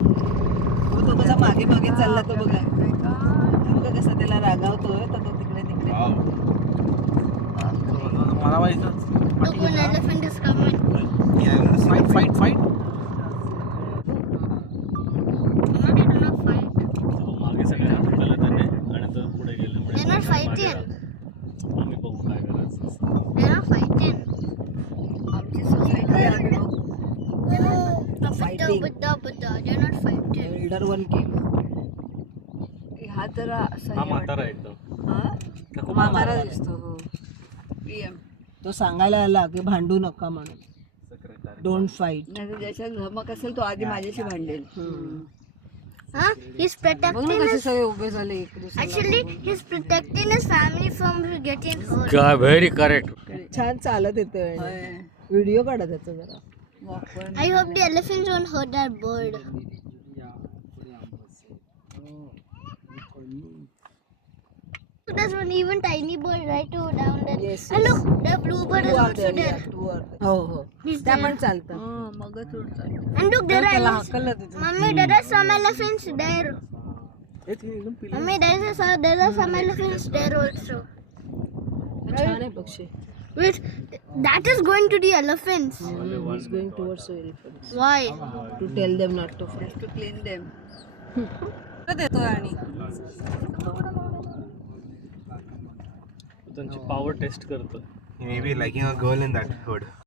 तो कसा मागे मागे चालला तो बघा. बघा कसा त्याला रागावतोय तर तो तिकडे तिकडे. मला माहितच. Look, an elephant is coming. Fight fight fight. Not even a fight. मागे सगळ्यांना फुटलं त्याने आणि तो पुढे गेल्यामुळे They're not fighting. आम्ही बघू काय करायचं. They're not fighting. आमची सोसायटी आहे बघ. Fighting. Buddha. They're not fighting. Elder one king. हा तर हा म्हातारा आहे एकदम. हा म्हातारा दिसतो. हो पीएम तो सांगायला आला की भांडू नका म्हणून. Don't fight. नाही ज्याच्यात धमक असेल तो आधी माझ्याशी भांडेल. Huh? He's protecting his. सगळे उभे झाले एक दुसऱ्याला. Actually, he's protecting his family from getting hurt. काय व्हेरी करेक्ट. छान चालत येतोय. व्हिडिओ काढा त्याचा जरा. I hope the elephants won't hurt that bird. There's one even tiny bird right over down there. Yes, And look, the bluebird is also there. हो हो He's त्या there. पण चालतं. मगच उडतात. And look, there are त्याला elephants. हाकललं तिथून. Mummy, there are some elephants there. Mummy, there are some elephants there also. छान आहे पक्षी. Wait, that is going to the elephants. He's going towards the elephants Why? to tell them not to fight. To clean them. देतोय आणि त्यांची power taste करतो. He may be liking a girl in that herd.